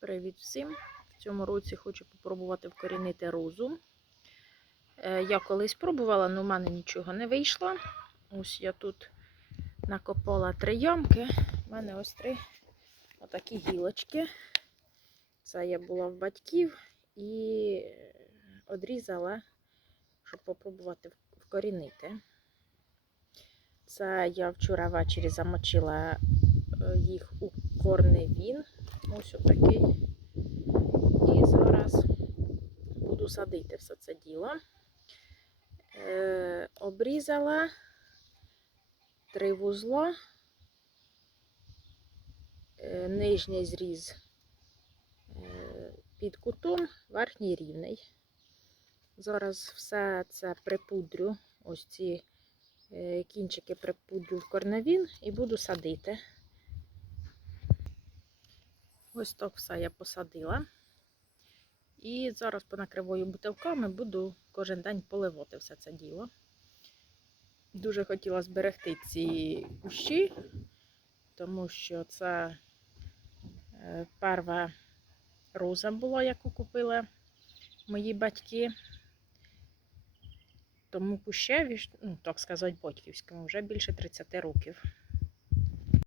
Привіт всім! В цьому році хочу попробувати вкорінити розу. Е, Я колись пробувала, але в мене нічого не вийшло. Ось я тут накопала три ямки. У мене ось три отакі гілочки. Це я була в батьків і одрізала, щоб попробувати вкорінити. Це я вчора ввечері замочила їх у корневін. Ось отакий. І зараз буду садити все це діло. Е, обрізала три вузла, е, нижній зріз е, під кутом, верхній рівний. Зараз все це припудрю, ось ці е, кінчики припудрю в корневін і буду садити. Ось так все я посадила. І зараз понакриваю бутилками буду кожен день поливати все це діло. Дуже хотіла зберегти ці кущі, тому що це е, перша роза була, яку купили мої батьки. Тому кущеві, ну, так сказати, батьківському, вже більше 30 років.